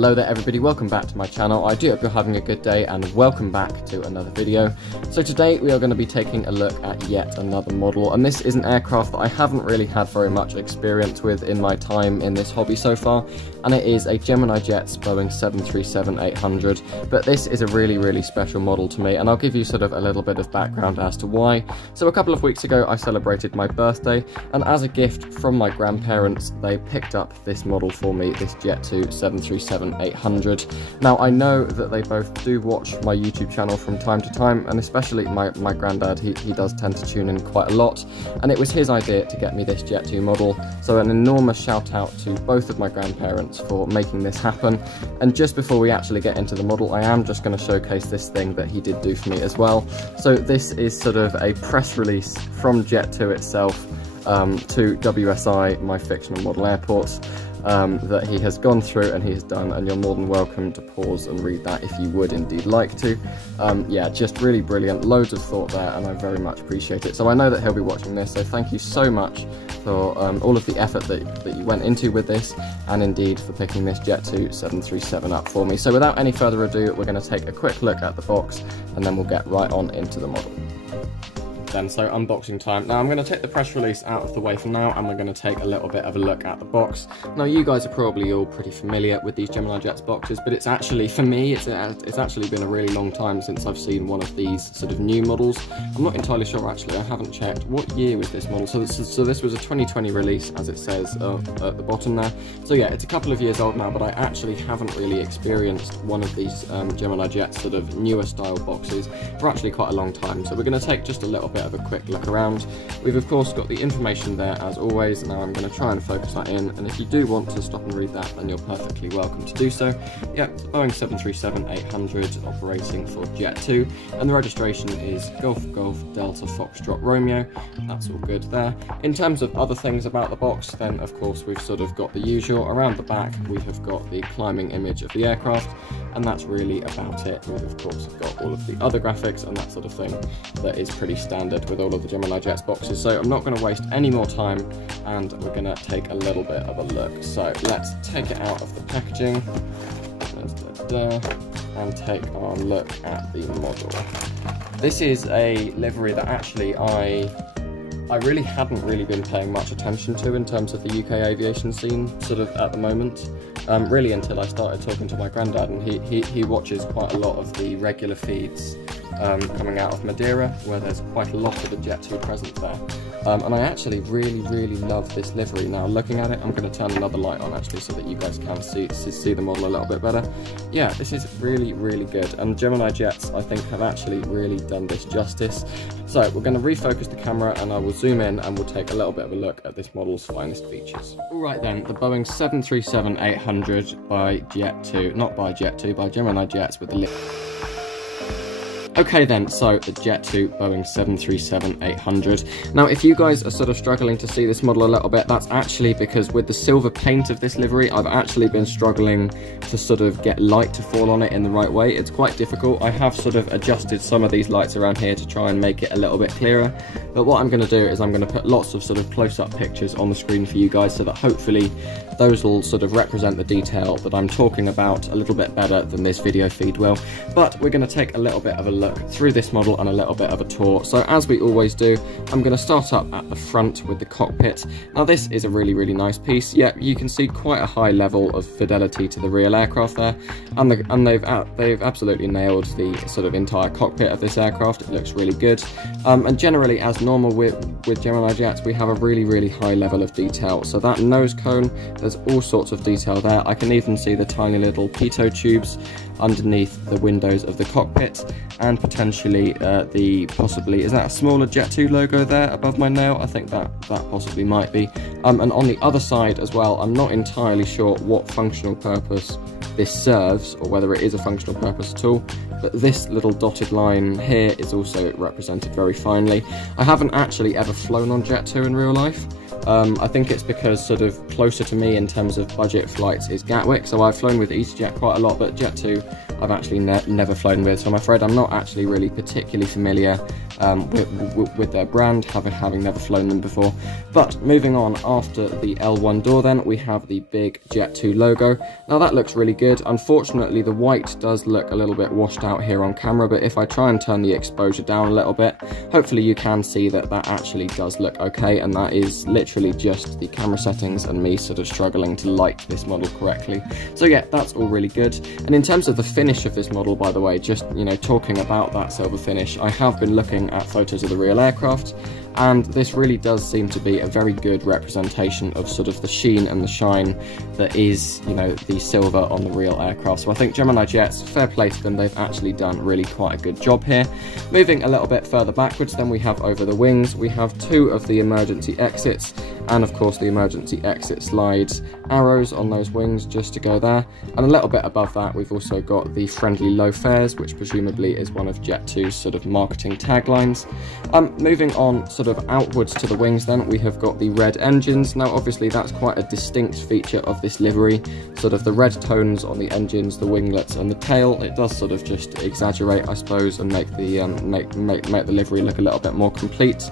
Hello there everybody, welcome back to my channel. I do hope you're having a good day and welcome back to another video. So today we are going to be taking a look at yet another model, and this is an aircraft that I haven't really had very much experience with in my time in this hobby so far, and it is a Gemini Jets Boeing 737-800, but this is a really special model to me, and I'll give you sort of a little bit of background as to why. So a couple of weeks ago I celebrated my birthday, and as a gift from my grandparents they picked up this model for me, this Jet2 B737-800. Now I know that they both do watch my YouTube channel from time to time, and especially my granddad, he does tend to tune in quite a lot, and it was his idea to get me this Jet2 model, so an enormous shout out to both of my grandparents for making this happen. And just before we actually get into the model, I am just going to showcase this thing that he did do for me as well. So this is sort of a press release from Jet2 itself to WSI, my fictional model airports, that he has gone through and he has done, and you're more than welcome to pause and read that if you would indeed like to. Yeah, just really brilliant, loads of thought there, and I very much appreciate it. So I know that he'll be watching this, so thank you so much for all of the effort that you went into with this, and indeed for picking this Jet2 737 up for me. So without any further ado, we're going to take a quick look at the box, and then we'll get right on into the model. So unboxing time. Now I'm going to take the press release out of the way for now, and we're going to take a little bit of a look at the box. Now you guys are probably all pretty familiar with these Gemini Jets boxes, but it's actually, for me, it's actually been a really long time since I've seen one of these sort of new models. I'm not entirely sure actually, I haven't checked. What year was this model? So this was a 2020 release, as it says at the bottom there. So yeah, it's a couple of years old now, but I actually haven't really experienced one of these Gemini Jets sort of newer style boxes for actually quite a long time. So we're going to take just a little bit of a quick look around. We've of course got the information there as always. Now I'm going to try and focus that in, and if you do want to stop and read that, then you're perfectly welcome to do so. Yeah, Boeing 737-800 operating for Jet2, and the registration is Golf Golf Delta Foxtrot Romeo. That's all good there. In terms of other things about the box, then of course we've sort of got the usual. Around the back we have got the climbing image of the aircraft, and that's really about it. We've of course got all of the other graphics and that sort of thing that is pretty standard with all of the Gemini Jets boxes. So I'm not going to waste any more time, and we're going to take a little bit of a look. So let's take it out of the packaging and take our look at the model. This is a livery that actually I really hadn't really been paying much attention to in terms of the UK aviation scene sort of at the moment, really until I started talking to my granddad, and he watches quite a lot of the regular feeds coming out of Madeira, where there's quite a lot of the Jet2 presence there. And I actually really love this livery. Now looking at it, I'm going to turn another light on actually so that you guys can see the model a little bit better. Yeah, this is really good, and Gemini Jets I think have actually really done this justice. So we're going to refocus the camera, and I will zoom in and we'll take a little bit of a look at this model's finest features. Alright then, the Boeing 737-800 by Jet2, not by Jet2, by Gemini Jets with the Okay then, so the Jet2 Boeing 737-800. Now if you guys are sort of struggling to see this model a little bit, that's actually because with the silver paint of this livery, I've actually been struggling to sort of get light to fall on it in the right way. It's quite difficult. I have sort of adjusted some of these lights around here to try and make it a little bit clearer, but what I'm going to do is I'm going to put lots of sort of close-up pictures on the screen for you guys, so that hopefully those will sort of represent the detail that I'm talking about a little bit better than this video feed will. But we're going to take a little bit of a look through this model and a little bit of a tour. So as we always do, I'm going to start up at the front with the cockpit. Now this is a really nice piece. Yeah, you can see quite a high level of fidelity to the real aircraft there, and they've absolutely nailed the sort of entire cockpit of this aircraft. It looks really good, and generally as normal with Gemini Jets, we have a really high level of detail. So that nose cone, there's all sorts of detail there. I can even see the tiny little pitot tubes underneath the windows of the cockpit, and potentially possibly, is that a smaller Jet2 logo there above my nail? I think that possibly might be. And on the other side as well, I'm not entirely sure what functional purpose this serves, or whether it is a functional purpose at all, but this little dotted line here is also represented very finely. I haven't actually ever flown on Jet2 in real life. I think it's because sort of closer to me in terms of budget flights is Gatwick, so I've flown with EasyJet quite a lot, but Jet2 I've actually never flown with, so I'm afraid I'm not actually really particularly familiar with their brand, having never flown them before. But moving on, after the L1 door then, we have the big Jet2 logo. Now that looks really good. Unfortunately, the white does look a little bit washed out here on camera, but if I try and turn the exposure down a little bit, hopefully you can see that that actually does look okay, and that is literally just the camera settings and me sort of struggling to light this model correctly. So yeah, that's all really good. And in terms of the finish of this model, by the way, just, you know, talking about that silver finish, I have been looking at photos of the real aircraft, and this really does seem to be a very good representation of sort of the sheen and the shine that is, you know, the silver on the real aircraft. So I think Gemini Jets, fair play to them, they've actually done really quite a good job here. Moving a little bit further backwards, then we have over the wings, we have two of the emergency exits, and of course the emergency exit slides arrows on those wings just to go there. And a little bit above that, we've also got the friendly low fares, which presumably is one of Jet2's sort of marketing taglines. Moving on sort of outwards to the wings then, we have got the red engines. Now obviously that's quite a distinct feature of this livery, sort of the red tones on the engines, the winglets and the tail. It does sort of just exaggerate, I suppose, and make the make the livery look a little bit more complete.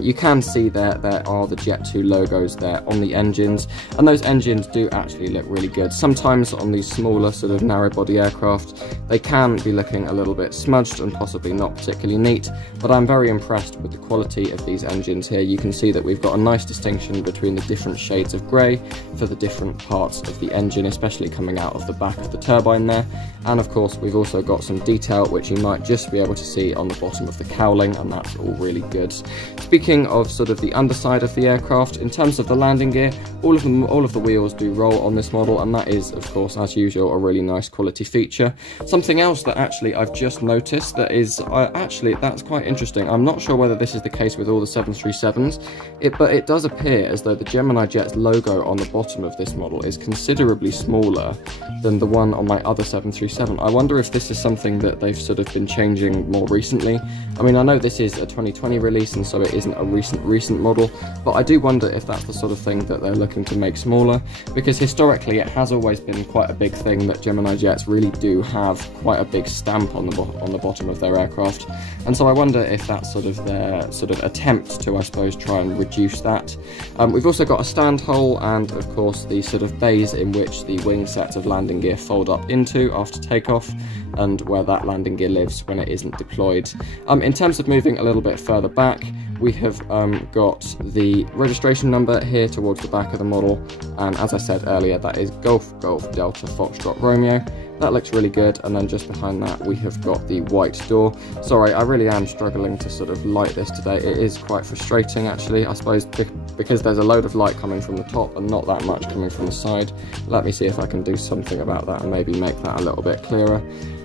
You can see there are the Jet2 logos there on the engines, and those engines do actually look really good. Sometimes on these smaller sort of narrow body aircraft, they can be looking a little bit smudged and possibly not particularly neat, but I'm very impressed with the quality of these engines here. You can see that we've got a nice distinction between the different shades of grey for the different parts of the engine, especially coming out of the back of the turbine there. And of course we've also got some detail which you might just be able to see on the bottom of the cowling, and that's all really good. Speaking of sort of the underside of the aircraft, in terms of the landing gear, all of the wheels do roll on this model, and that is of course as usual a really nice quality feature. Something else that actually I've just noticed that is that's quite interesting. I'm not sure whether this is the case with all the 737s, but it does appear as though the Gemini Jets logo on the bottom of this model is considerably smaller than the one on my other 737. I wonder if this is something that they've sort of been changing more recently. I mean, I know this is a 2020 release and so it isn't a recent model, but I do wonder if that's the sort of thing that they're looking to make smaller, because historically it has always been quite a big thing that Gemini Jets really do have quite a big stamp on the bottom of their aircraft, and so I wonder if that's sort of their sort of attempt to, I suppose, try and reduce that. We've also got a stand hole and of course the sort of bays in which the wing sets of landing gear fold up into after takeoff, and where that landing gear lives when it isn't deployed. In terms of moving a little bit further back, we have got the registration number here towards the back of the model, and as I said earlier, that is Golf Golf Delta Foxtrot Romeo. That looks really good, and then just behind that we have got the white door. Sorry, I really am struggling to sort of light this today. It is quite frustrating actually, I suppose, because there's a load of light coming from the top and not that much coming from the side. Let me see if I can do something about that and maybe make that a little bit clearer.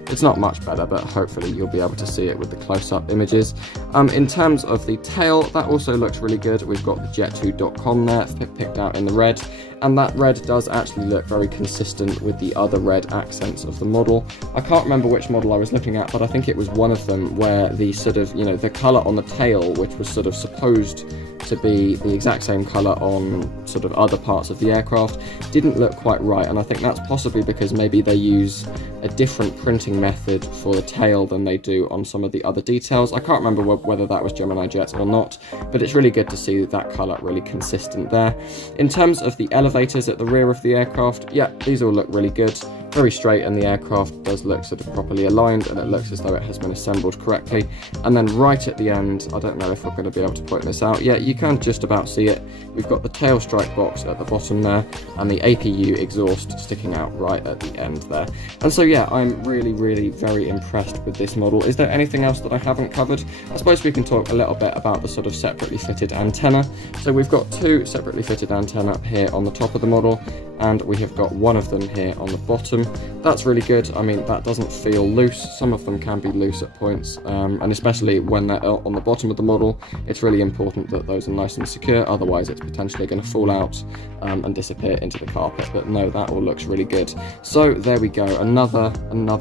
It's not much better, but hopefully you'll be able to see it with the close-up images. In terms of the tail, that also looks really good. We've got the jet2.com there picked out in the red, and that red does actually look very consistent with the other red accents of the model. I can't remember which model I was looking at, but I think it was one of them where the sort of, you know, the colour on the tail, which was sort of supposed to be the exact same colour on sort of other parts of the aircraft, didn't look quite right, and I think that's possibly because maybe they use a different printing method for the tail than they do on some of the other details. I can't remember whether that was Gemini Jets or not, but it's really good to see that colour really consistent there. In terms of the elevators at the rear of the aircraft, yeah, these all look really good. Very straight, and the aircraft does look sort of properly aligned, and it looks as though it has been assembled correctly. And then right at the end, I don't know if we're going to be able to point this out. Yeah, you can just about see it. We've got the tail strike box at the bottom there, and the APU exhaust sticking out right at the end there. And so yeah, I'm really very impressed with this model. Is there anything else that I haven't covered? I suppose we can talk a little bit about the sort of separately fitted antenna. So we've got two separately fitted antenna here on the top of the model, and we have got one of them here on the bottom. That's really good. I mean, that doesn't feel loose. Some of them can be loose at points, and especially when they're on the bottom of the model, it's really important that those are nice and secure, otherwise it's potentially going to fall out and disappear into the carpet. But no, that all looks really good. So there we go, another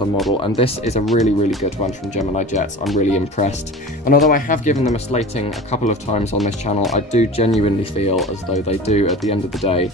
model, and this is a really good one from Gemini Jets. I'm really impressed, and although I have given them a slating a couple of times on this channel, I do genuinely feel as though they do, at the end of the day,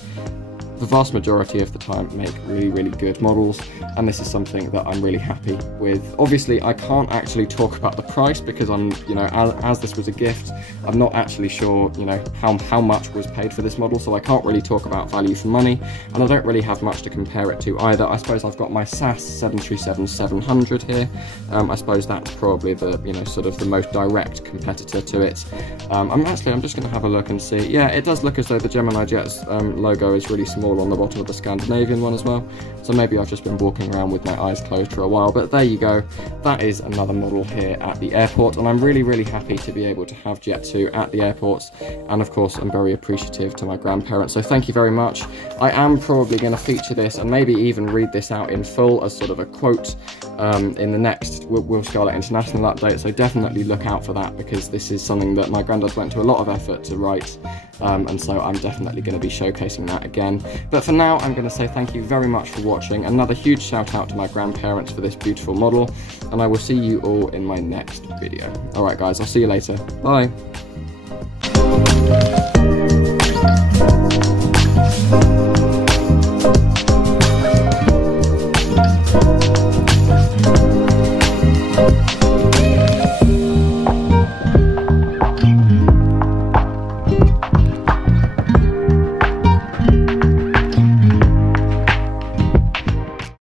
the vast majority of the time make really good models, and this is something that I'm really happy with. Obviously I can't actually talk about the price because I'm, you know, as this was a gift, I'm not actually sure, you know, how much was paid for this model, so I can't really talk about value for money, and I don't really have much to compare it to either. I suppose I've got my SAS 737-800 here. I suppose that's probably the, you know, sort of the most direct competitor to it. I'm just going to have a look and see. Yeah, it does look as though the Gemini Jets logo is really small on the bottom of the Scandinavian one as well, so maybe I've just been walking around with my eyes closed for a while, but there you go. That is another model here at the airport, and I'm really happy to be able to have Jet2 at the airports, and of course I'm very appreciative to my grandparents, so thank you very much. I am probably going to feature this and maybe even read this out in full as sort of a quote in the next Will Scarlett International update, so definitely look out for that, because this is something that my granddad went to a lot of effort to write, and so I'm definitely going to be showcasing that again. But for now, I'm going to say thank you very much for watching. Another huge shout out to my grandparents for this beautiful model, and I will see you all in my next video. Alright guys, I'll see you later. Bye!